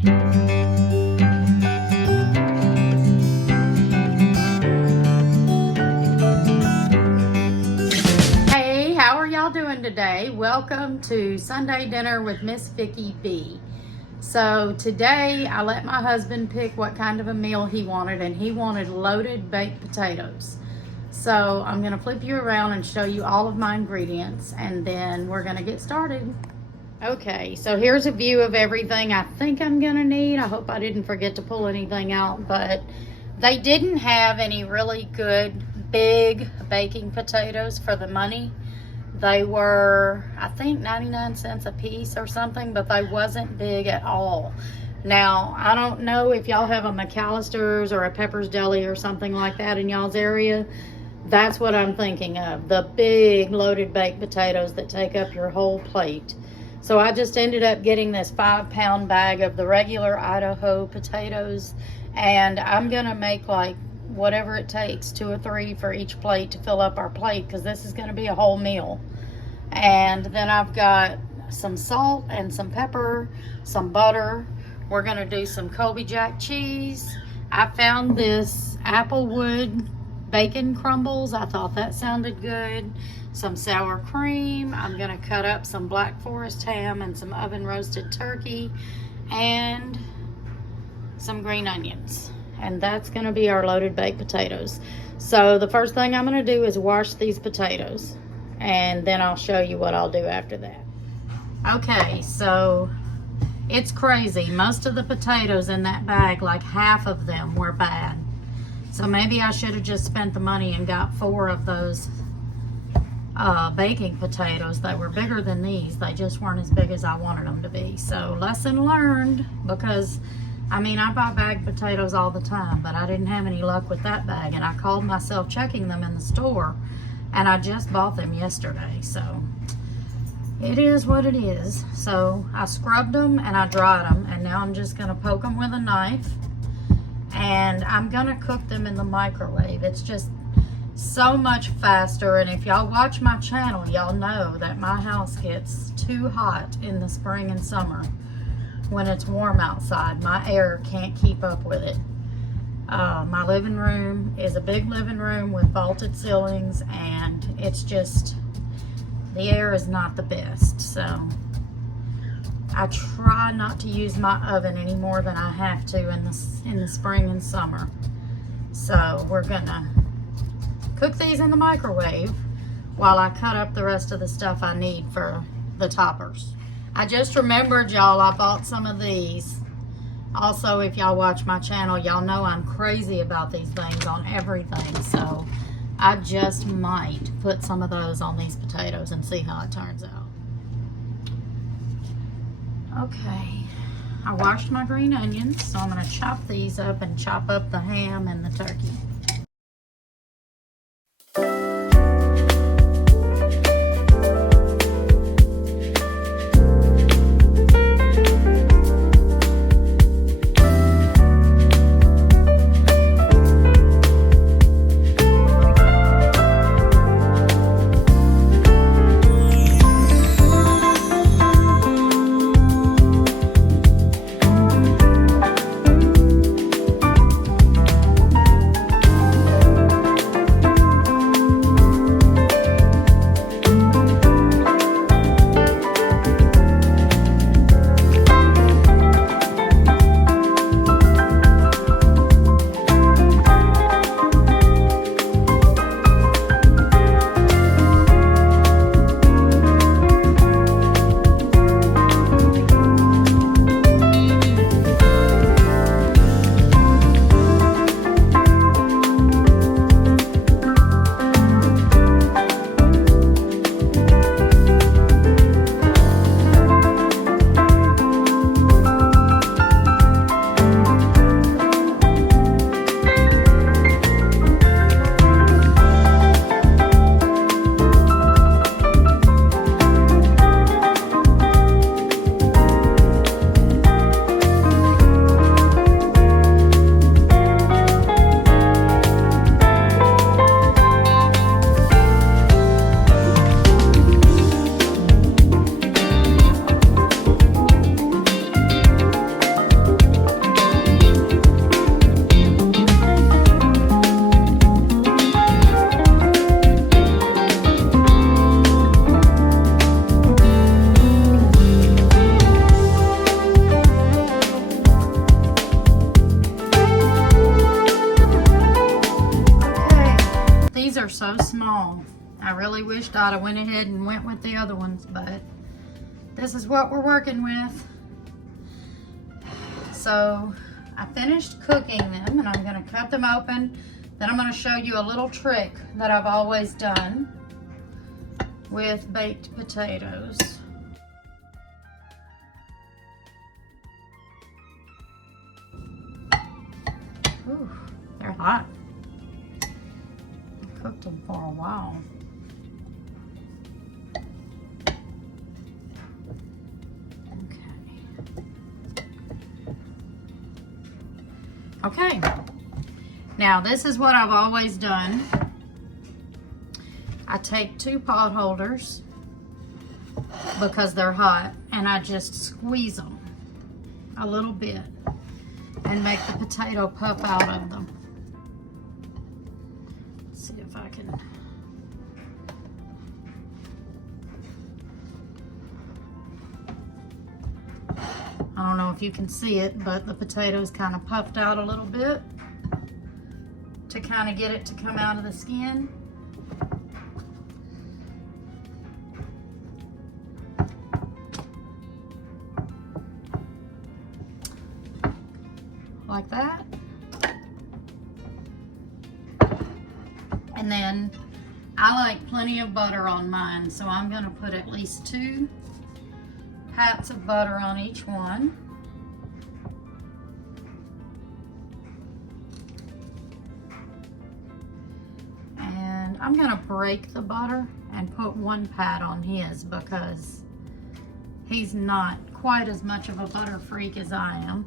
Hey, how are y'all doing today? Welcome to Sunday Dinner with Miss Vicki B. So today I let my husband pick what kind of a meal he wanted, and he wanted loaded baked potatoes. So I'm gonna flip you around and show you all of my ingredients, and then we're gonna get started. Okay, so here's a view of everything I think I'm gonna need. I hope I didn't forget to pull anything out, but they didn't have any really good big baking potatoes for the money. They were, I think, 99 cents a piece or something, but they wasn't big at all. Now, I don't know if y'all have a McAllister's or a Pepper's Deli or something like that in y'all's area. That's what I'm thinking of, the big loaded baked potatoes that take up your whole plate. So I just ended up getting this 5-pound bag of the regular Idaho potatoes, and I'm gonna make like whatever it takes, 2 or 3 for each plate to fill up our plate, because this is going to be a whole meal. And then I've got some salt and some pepper, some butter. We're going to do some Colby Jack cheese. I found this Applewood bacon crumbles. I thought that sounded good. Some sour cream. I'm going to cut up some Black Forest ham and some oven roasted turkey and some green onions. And that's going to be our loaded baked potatoes. So the first thing I'm going to do is wash these potatoes, and then I'll show you what I'll do after that. Okay, so it's crazy. Most of the potatoes in that bag, like half of them, were bad. So maybe I should have just spent the money and got 4 of those baking potatoes that were bigger than these. They just weren't as big as I wanted them to be. So lesson learned, because I mean, I buy bagged potatoes all the time, but I didn't have any luck with that bag, and I called myself checking them in the store, and I just bought them yesterday. So it is what it is. So I scrubbed them and I dried them, and now I'm just going to poke them with a knife, and I'm going to cook them in the microwave. It's just so much faster, and if y'all watch my channel, y'all know that my house gets too hot in the spring and summer. When it's warm outside, my air can't keep up with it. My living room is a big living room with vaulted ceilings, and it's just, the air is not the best. So I try not to use my oven any more than I have to in the spring and summer. So we're gonna cook these in the microwave while I cut up the rest of the stuff I need for the toppers. I just remembered, y'all, I bought some of these. Also, if y'all watch my channel, y'all know I'm crazy about these things on everything. So I just might put some of those on these potatoes and see how it turns out. Okay, I washed my green onions, so I'm going to chop these up and chop up the ham and the turkey. all. I really wished I'd have went ahead and went with the other ones, but this is what we're working with. So I finished cooking them, and I'm gonna cut them open. Then I'm gonna show you a little trick that I've always done with baked potatoes. Ooh, they're hot. I cooked them for a while. Okay, now this is what I've always done. I take 2 pot holders because they're hot, and I just squeeze them a little bit and make the potato puff out of them. Let's see if I can. I don't know if you can see it, but the potatoes kind of puffed out a little bit to kind of get it to come out of the skin. Like that. And then I like plenty of butter on mine, so I'm going to put at least 2 pats of butter on each one. And I'm going to break the butter and put 1 pat on his because he's not quite as much of a butter freak as I am.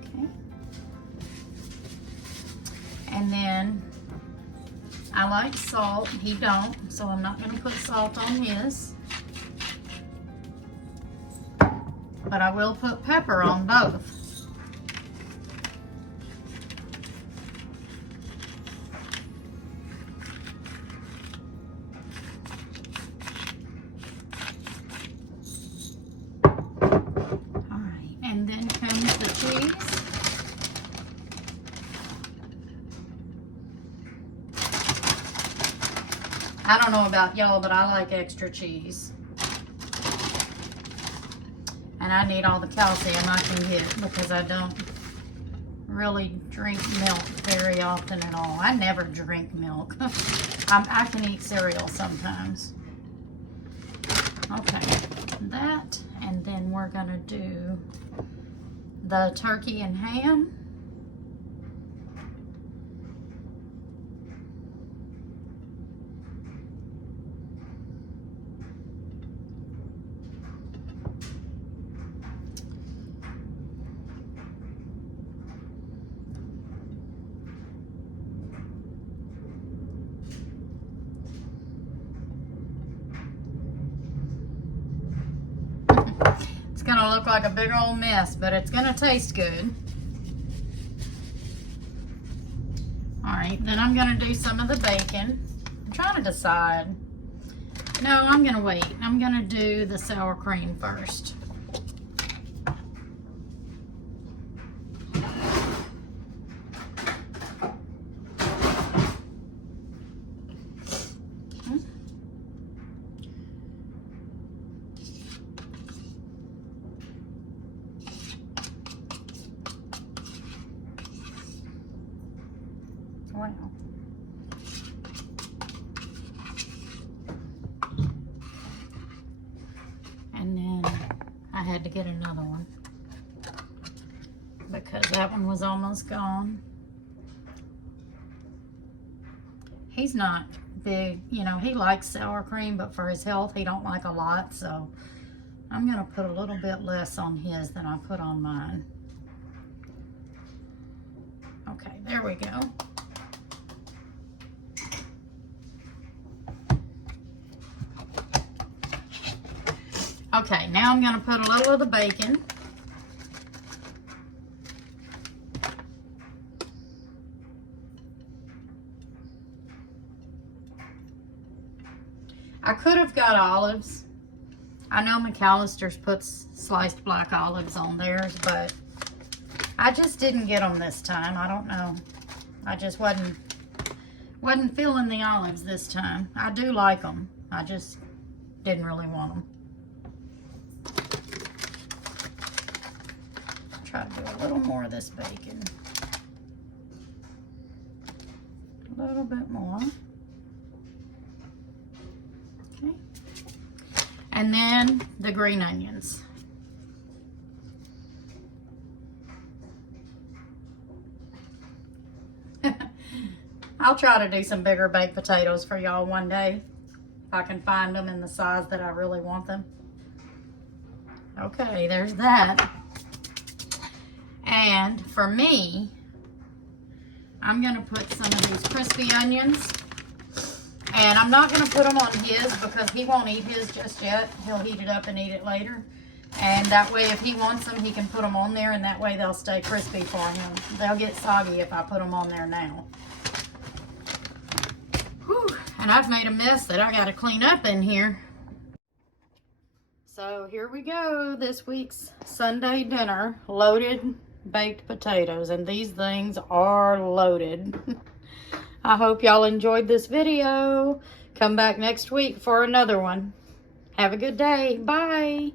Okay. And then I like salt, he don't, so I'm not going to put salt on his. But I will put pepper on both. All right, and then comes the cheese. I don't know about y'all, but I like extra cheese. And I need all the calcium I can get because I don't really drink milk very often at all. I never drink milk. I can eat cereal sometimes. Okay, that, and then we're gonna do the turkey and ham. It's gonna look like a big old mess, but it's gonna taste good. All right, then I'm gonna do some of the bacon. I'm trying to decide. No, I'm gonna wait. I'm gonna do the sour cream first. Wow. And then I had to get another one because that one was almost gone. He's not big, you know, he likes sour cream, but for his health, he don't like a lot, so I'm gonna put a little bit less on his than I put on mine. Okay, there we go. Okay, now I'm going to put a little of the bacon. I could have got olives. I know McAllister's puts sliced black olives on theirs, but I just didn't get them this time. I don't know. I just wasn't feeling the olives this time. I do like them. I just didn't really want them. Try to do a little more of this bacon. A little bit more. Okay. And then the green onions. I'll try to do some bigger baked potatoes for y'all one day. If I can find them in the size that I really want them. Okay, there's that. And for me, I'm going to put some of these crispy onions. And I'm not going to put them on his because he won't eat his just yet. He'll heat it up and eat it later. And that way, if he wants them, he can put them on there, and that way they'll stay crispy for him. They'll get soggy if I put them on there now. Whew. And I've made a mess that I got to clean up in here. So here we go. This week's Sunday dinner, loaded baked potatoes. And these things are loaded. I hope y'all enjoyed this video. Come back next week for another one. Have a good day. Bye.